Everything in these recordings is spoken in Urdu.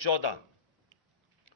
14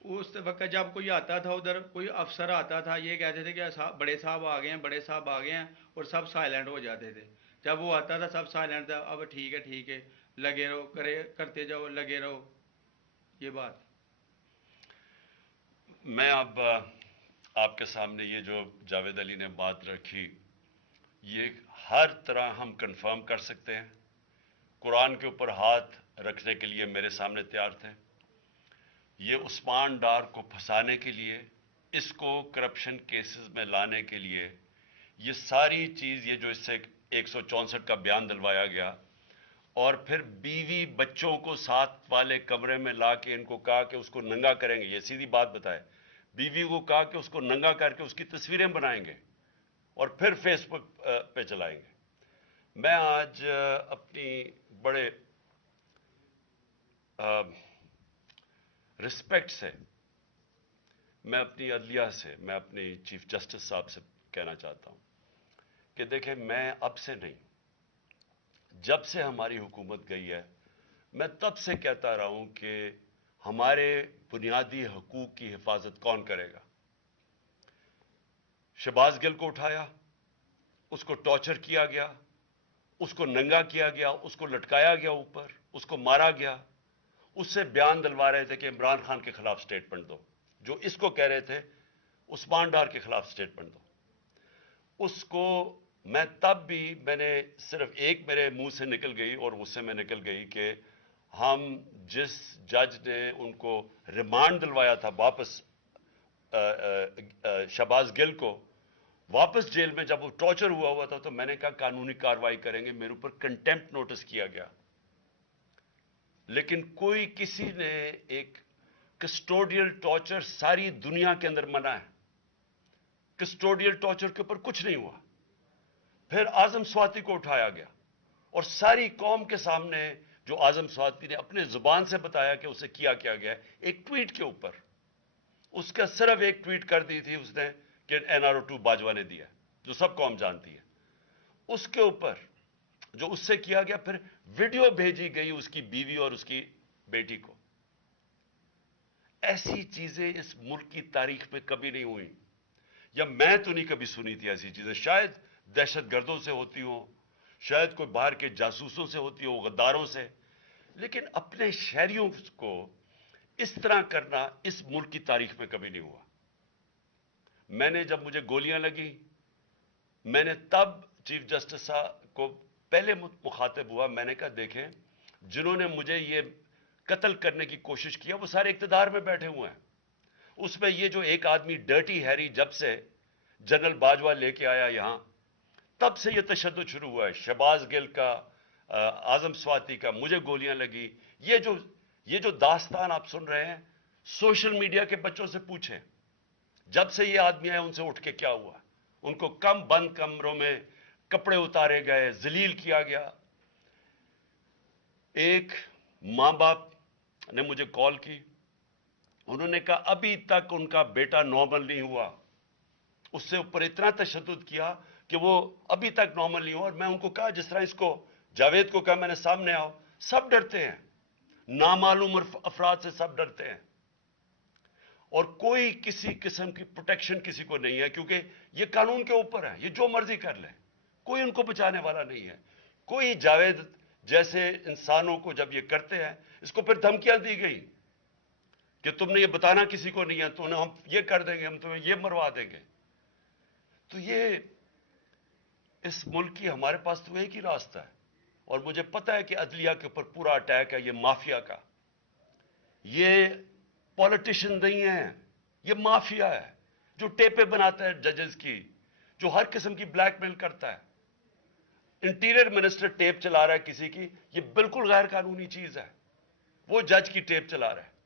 اس وقت جب کوئی آتا تھا ادھر، کوئی افسر آتا تھا، یہ کہتے تھے کہ بڑے صاحب آ گئے ہیں، بڑے صاحب آ گئے ہیں، اور سب سائلنٹ ہو جاتے تھے۔ جب وہ آتا تھا سب سائلنٹ تھا، اب ٹھیک ہے، لگے رہو، کرتے جاؤ، لگے رہو، یہ بات۔ میں اب آپ کے سامنے یہ جو جاوید علی نے بات رکھی، یہ ہر طرح ہم کنفرم کر سکتے ہیں۔ قرآن کے اوپر ہاتھ رکھنے کے لیے میرے سامنے تیار تھے، یہ عثمان ڈار کو پھنسانے کے لیے، اس کو کرپشن کیسز میں لانے کے لیے، یہ ساری چیز، یہ جو اس سے 164 کا بیان دلوایا گیا، اور پھر بیوی بچوں کو ساتھ والے کمرے میں لا کے ان کو کہا کہ اس کو ننگا کریں گے، یہ سیدھی بات بتائے، بیوی کو کہا کہ اس کو ننگا کر کے اس کی تصویریں بنائیں گے اور پھر فیس بک پہ چلائیں گے۔ میں آج اپنی بڑے رسپیکٹ سے، میں اپنی عدلیہ سے، میں اپنی چیف جسٹس صاحب سے کہنا چاہتا ہوں کہ دیکھیں، میں اب سے نہیں، جب سے ہماری حکومت گئی ہے، میں تب سے کہتا رہا ہوں کہ ہمارے بنیادی حقوق کی حفاظت کون کرے گا؟ شہباز گل کو اٹھایا، اس کو ٹارچر کیا گیا، اس کو ننگا کیا گیا، اس کو لٹکایا گیا اوپر، اس کو مارا گیا، اس سے بیان دلوا رہے تھے کہ عمران خان کے خلاف سٹیٹمنٹ دو، جو اس کو کہہ رہے تھے عثمان ڈار کے خلاف سٹیٹمنٹ دو۔ اس کو میں تب بھی، میں نے صرف ایک میرے منہ سے نکل گئی اور غصے میں نکل گئی کہ ہم جس جج نے ان کو ریمانڈ دلوایا تھا واپس، شہباز گل کو واپس جیل میں، جب وہ ٹارچر ہوا تھا، تو میں نے کہا قانونی کارروائی کریں گے، میرے اوپر کنٹیمپٹ نوٹس کیا گیا، لیکن کوئی کسی نے ایک کسٹوڈیل ٹارچر ساری دنیا کے اندر منع ہے، کسٹوڈیل ٹارچر کے اوپر کچھ نہیں ہوا۔ پھر اعظم سواتی کو اٹھایا گیا اور ساری قوم کے سامنے جو اعظم سواتی نے اپنے زبان سے بتایا کہ اسے کیا گیا ہے، ایک ٹویٹ کے اوپر، اس کا صرف ایک ٹویٹ کر دی تھی اس نے کہ NRO2 باجوہ نے دیا، جو سب قوم جانتی ہے، اس کے اوپر جو اس سے کیا گیا، پھر ویڈیو بھیجی گئی اس کی بیوی اور اس کی بیٹی کو۔ ایسی چیزیں اس ملک کی تاریخ میں کبھی نہیں ہوئی، یا میں تو نہیں کبھی سنی تھی ایسی چیزیں، شاید دہشت گردوں سے ہوتی ہوں، شاید کوئی باہر کے جاسوسوں سے ہوتی ہو، غداروں سے، لیکن اپنے شہریوں کو اس طرح کرنا اس ملک کی تاریخ میں کبھی نہیں ہوا۔ میں نے، جب مجھے گولیاں لگی، میں نے تب چیف جسٹس صاحب کو پہلے مخاطب ہوا، میں نے کہا دیکھیں، جنہوں نے مجھے یہ قتل کرنے کی کوشش کیا وہ سارے اقتدار میں بیٹھے ہوئے ہیں، اس میں یہ جو ایک آدمی ڈرٹی ہیری جب سے جنرل باجوہ لے کے آیا یہاں، تب سے یہ تشدد شروع ہوا ہے، شہباز گل کا، اعظم سواتی کا، مجھے گولیاں لگی، یہ جو داستان آپ سن رہے ہیں، سوشل میڈیا کے بچوں سے پوچھیں، جب سے یہ آدمی آئے ان سے اٹھ کے کیا ہوا، ان کو کم بند کمروں میں کپڑے اتارے گئے، ذلیل کیا گیا۔ ایک ماں باپ نے مجھے کال کی، انہوں نے کہا ابھی تک ان کا بیٹا نارمل نہیں ہوا، اس سے اوپر اتنا تشدد کیا کہ وہ ابھی تک نارمل نہیں ہوا، اور میں ان کو کہا، جس طرح اس کو جاوید کو کہا میں نے سامنے آؤ، سب ڈرتے ہیں، نامعلوم افراد سے سب ڈرتے ہیں، اور کوئی کسی قسم کی پروٹیکشن کسی کو نہیں ہے، کیونکہ یہ قانون کے اوپر ہے، یہ جو مرضی کر لیں، کوئی ان کو بچانے والا نہیں ہے۔ کوئی جاوید جیسے انسانوں کو جب یہ کرتے ہیں، اس کو پھر دھمکیاں دی گئی کہ تم نے یہ بتانا کسی کو نہیں ہے، تو ہم یہ کر دیں گے، ہم تمہیں یہ مروا دیں گے۔ تو یہ اس ملک کی، ہمارے پاس تو ایک ہی راستہ ہے، اور مجھے پتا ہے کہ عدلیہ کے اوپر پورا اٹیک ہے، یہ مافیا کا، یہ پولیٹیشن نہیں ہے، یہ مافیا ہے جو ٹیپیں بناتا ہے ججز کی، جو ہر قسم کی بلیک میل کرتا ہے۔ انٹیریئر منسٹر ٹیپ چلا رہا ہے کسی کی، یہ بالکل غیر قانونی چیز ہے، وہ جج کی ٹیپ چلا رہا ہے،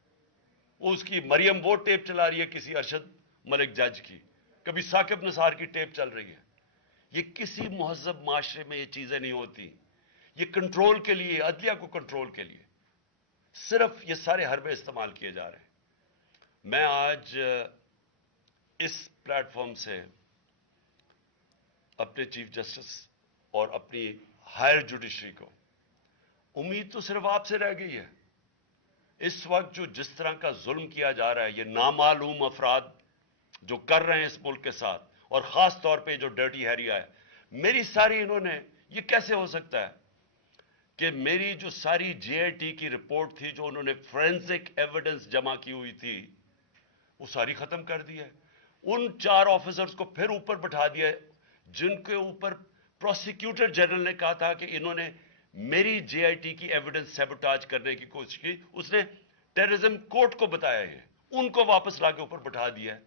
وہ اس کی مریم وہ ٹیپ چلا رہی ہے کسی ارشد ملک جج کی، کبھی ثاقب نثار کی ٹیپ چل رہی ہے۔ یہ کسی مہذب معاشرے میں یہ چیزیں نہیں ہوتی، یہ کنٹرول کے لیے، عدلیہ کو کنٹرول کے لیے صرف یہ سارے حربے استعمال کیے جا رہے ہیں۔ میں آج اس پلیٹ فارم سے اپنے چیف جسٹس اور اپنی ہائر جوڈیشری کو، امید تو صرف آپ سے رہ گئی ہے، اس وقت جو جس طرح کا ظلم کیا جا رہا ہے، یہ نامعلوم افراد جو کر رہے ہیں اس ملک کے ساتھ، اور خاص طور پہ جو ڈرٹی ہیریا ہے، میری ساری انہوں نے، یہ کیسے ہو سکتا ہے کہ میری جو ساری جے آئی ٹی کی رپورٹ تھی، جو انہوں نے فورینسک ایویڈنس جمع کی ہوئی تھی، وہ ساری ختم کر دی ہے. ان 4 آفیسرز کو پھر اوپر بٹھا دیا ہے جن کے اوپر پروسیکیوٹر جنرل نے کہا تھا کہ انہوں نے میری جے آئی ٹی کی ایویڈنس سیبوٹاج کرنے کی کوشش کی. اس نے ٹیررزم کورٹ کو بتایا ہے، ان کو واپس لا کے اوپر بٹھا دیا ہے.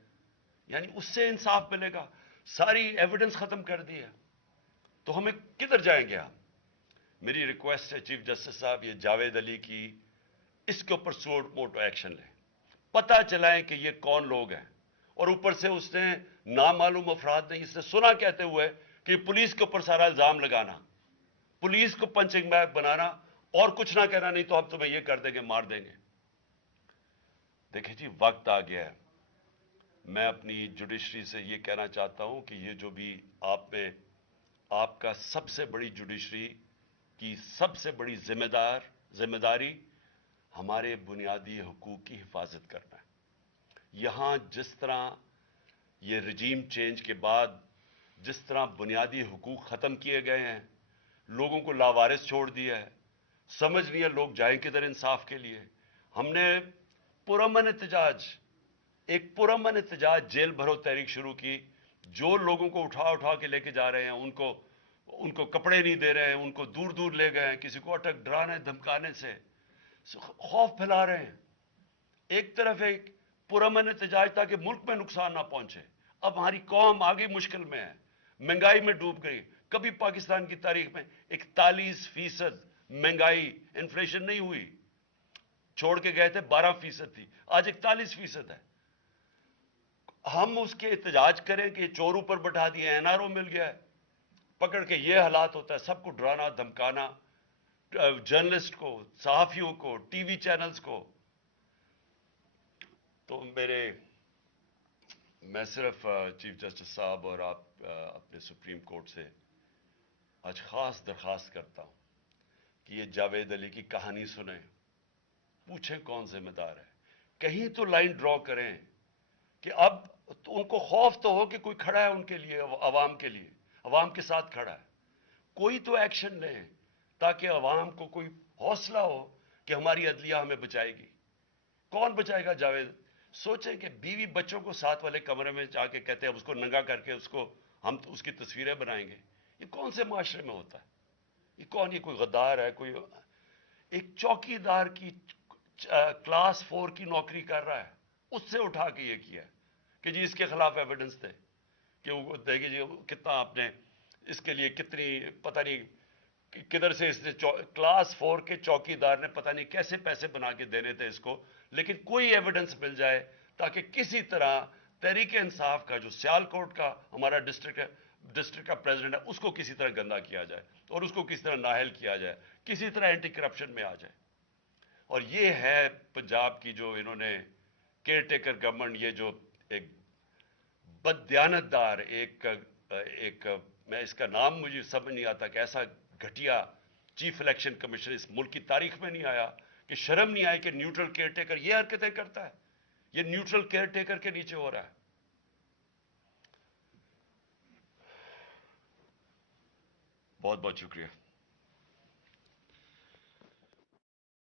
یعنی اس سے انصاف ملے گا؟ ساری ایویڈنس ختم کر دی ہے، تو ہمیں کدھر جائیں گے ہم؟ میری ریکویسٹ ہے چیف جسٹس صاحب، یہ جاوید علی کی، اس کے اوپر سوٹ موٹو ایکشن لیں، پتہ چلائیں کہ یہ کون لوگ ہیں. اور اوپر سے اس نے نامعلوم افراد نے اس نے سنا کہتے ہوئے کہ پولیس کے اوپر سارا الزام لگانا، پولیس کو پنچنگ بیگ بنانا، اور کچھ نہ کہنا، نہیں تو ہم تمہیں یہ کر دیں گے، مار دیں گے. دیکھیں جی، وقت آ گیا ہے. میں اپنی جوڈیشری سے یہ کہنا چاہتا ہوں کہ یہ جو بھی آپ کا سب سے بڑی جوڈیشری کی سب سے بڑی ذمہ داری ہمارے بنیادی حقوق کی حفاظت کرنا ہے. یہاں جس طرح یہ رجیم چینج کے بعد جس طرح بنیادی حقوق ختم کیے گئے ہیں، لوگوں کو لاوارث چھوڑ دیا ہے، سمجھ نہیں ہے لوگ جائیں کدھر انصاف کے لیے. ہم نے پرامن احتجاج جیل بھرو تحریک شروع کی. جو لوگوں کو اٹھا کے لے کے جا رہے ہیں، ان کو کپڑے نہیں دے رہے ہیں، ان کو دور دور لے گئے ہیں، کسی کو اٹک ڈرانے دھمکانے سے خوف پھیلا رہے ہیں. ایک طرف ایک پرامن احتجاج تاکہ ملک میں نقصان نہ پہنچے. اب ہماری قوم آگے مشکل میں ہے، مہنگائی میں ڈوب گئی. کبھی پاکستان کی تاریخ میں 41% مہنگائی انفلیشن نہیں ہوئی. چھوڑ کے گئے تھے 12% تھی، آج 41% ہے. ہم اس کے احتجاج کریں کہ چور اوپر بٹھا دیے، این آر او مل گیا ہے، پکڑ کے یہ حالات ہوتا ہے، سب کو ڈرانا دھمکانا، جرنلسٹ کو، صحافیوں کو، ٹی وی چینلز کو. تو میں صرف چیف جسٹس صاحب اور آپ اپنے سپریم کورٹ سے آج خاص درخواست کرتا ہوں کہ یہ جاوید علی کی کہانی سنیں، پوچھیں کون ذمہ دار ہے، کہیں تو لائن ڈرا کریں کہ اب ان کو خوف تو ہو کہ کوئی کھڑا ہے ان کے لیے، عوام کے لیے، عوام کے ساتھ کھڑا ہے. کوئی تو ایکشن لیں تاکہ عوام کو کوئی حوصلہ ہو کہ ہماری عدلیہ ہمیں بچائے گی. کون بچائے گا جاوید؟ سوچیں کہ بیوی بچوں کو ساتھ والے کمرے میں جا کے کہتے ہیں اب اس کو ننگا کر کے ہم اس کی تصویریں بنائیں گے. یہ کون سے معاشرے میں ہوتا ہے؟ یہ کوئی غدار ہے؟ کوئی ایک چوکی دار کی کلاس 4 کی نوکری کر رہا ہے، اس سے اٹھا کے یہ کیا کہ جی اس کے خلاف ایویڈنس دے، کہ وہ دیکھیں جی کتنا آپ نے اس کے لیے کتنی، پتہ نہیں کدھر سے اس نے کلاس 4 کے چوکی دار نے پتہ نہیں کیسے پیسے بنا کے دینے تھے اس کو. لیکن کوئی ایویڈنس مل جائے تاکہ کسی طرح تحریک انصاف کا جو سیالکوٹ کا ہمارا ڈسٹرکٹ کا پریزیڈنٹ ہے، اس کو کسی طرح گندا کیا جائے اور اس کو کسی طرح نااہل کیا جائے، کسی طرح اینٹی کرپشن میں آ جائے. اور یہ ہے پنجاب کی جو انہوں نے کیئر ٹیکر گورنمنٹ، یہ جو ایک بددیانت دار ایک میں اس کا نام مجھے سمجھ نہیں آتا کہ ایسا گھٹیا چیف الیکشن کمیشن اس ملک کی تاریخ میں نہیں آیا، کہ شرم نہیں آئی کہ نیوٹرل کیئر ٹیکر یہ حرکتیں کرتا ہے. یہ نیوٹرل کیئر ٹیکر کے نیچے ہو رہا ہے. بہت بہت شکریہ.